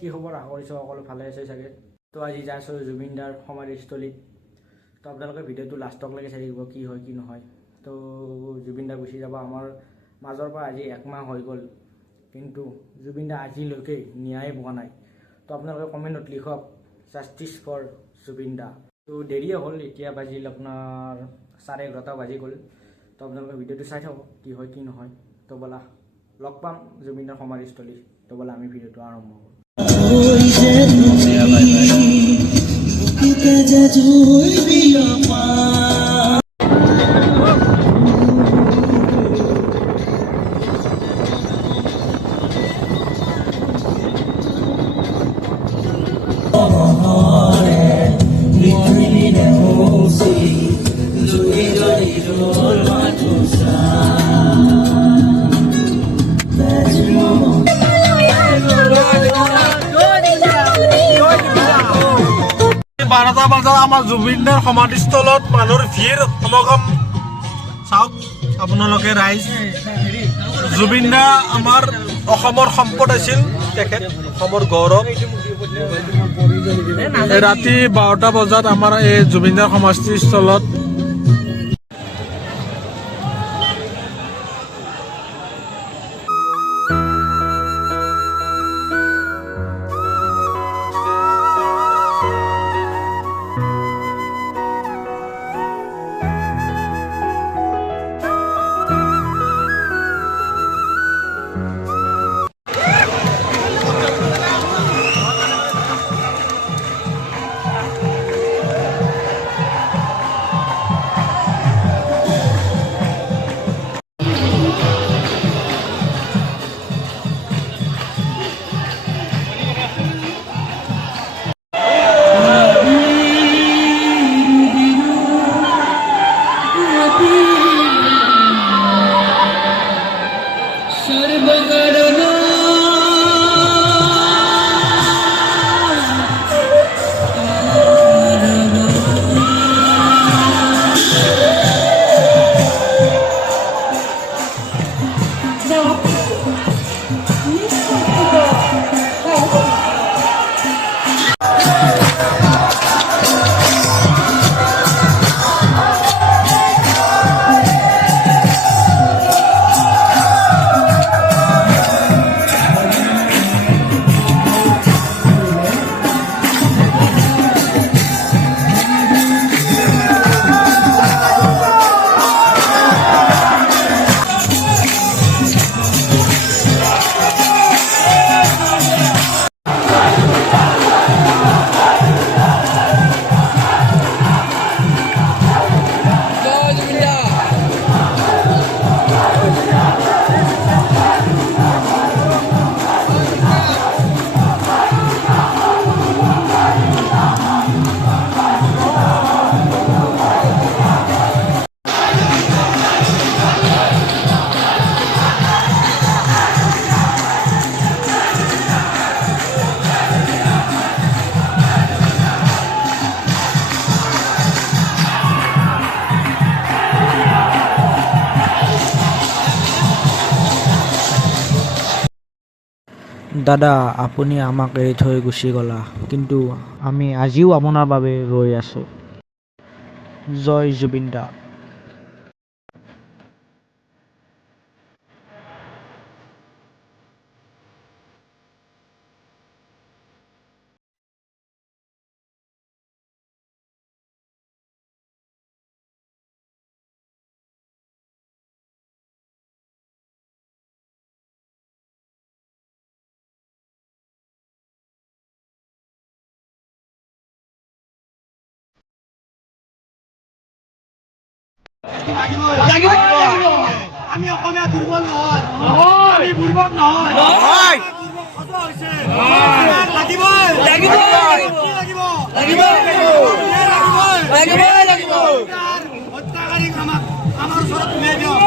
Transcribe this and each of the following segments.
কি খবৰ? আশা কৰিছোঁ সকলো ভালে আছে চাগে। তো আজি যাই আছোঁ জুবিনদাৰ সমাধিস্থলীত। তো আপোনালোকে ভিডিঅ'টো লাষ্টলৈকে চাই থাকিব, কি হয় কি নহয়। তো জুবিনদা গুচি যাব আমাৰ মাজৰ পৰা আজি 1 মাহ হৈ গ'ল, কিন্তু জুবিনদা আজিলৈকে ন্যায় পোৱা নাই। তো আপোনালোকে কমেণ্টত লিখক জাষ্টিছ ফৰ জুবিনদা। তো দেৰিয়ে হ'ল, এতিয়া বাজিল আপোনাৰ 11:30 বাজি গ'ল। তো আপোনালোকে ভিডিঅ'টো চাই থাকক কি হয় কি নহয়। তো ব'লা লগ পাম জুবিনদাৰ সমাধিস্থলী। তো ব'লা আমি ভিডিঅ'টো আৰম্ভ কৰোঁ। বাৰটা বজাত আমাৰ জুবিনদাৰ সমাধিস্থলত মানুহৰ ভিৰ সমাগম চাওক আপোনালোকে ৰাইজ। জুবিনদা আমাৰ অসমৰ সম্পদ আছিল, তেখেত অসমৰ গৌৰৱ। ৰাতি 12টা বজাত আমাৰ এই জুবিনদাৰ সমাধিস্থলত দাদা, আপুনি আমাক এৰি থৈ গুচি গ'লা, কিন্তু আমি আজিও আপোনাৰ বাবে ৰৈ আছোঁ। জয় জুবিনদা। আমি অসমীয়া দুৰ্বল নহয়, আমি দুৰ্বল নহয়। হত্যাকাৰীক আমাৰ ওচৰত উলিয়াই দিয়ক।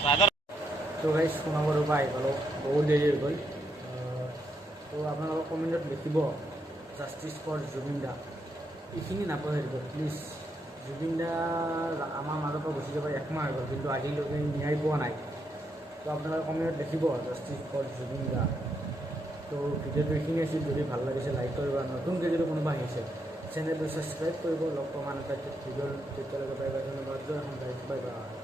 তো গাইজ শুনাবৰ পৰা আহি পালোঁ বহুত দেৰি হৈ গ'ল তো আপোনালোকৰ কমেণ্টত লিখিব জাষ্টিছ ফৰ জুবিন দা এইখিনি নাপাহৰিব প্লিজ। জুবিন দা আমাৰ মাজৰ পৰা গুচি যাব একমাহ হৈ গ'ল কিন্তু আজিলৈকে ন্যায় পোৱা নাই। তো আপোনালোকে কমেণ্টত লিখিব জাষ্টিছ ফৰ জুবিন দা। তো ভিডিঅ'টো এইখিনি আছিল, যদি ভাল লাগিছে লাইক কৰিব, নতুনকৈ যদি কোনোবা আহিছে চেনেলটো ছাবস্ক্ৰাইব কৰিব। লগ পাম আন এটা ভিডিঅ'ৰ তেতিয়ালৈকে বাই বাই, ধন্যবাদ, জয় হিন্দ, বাই বাই।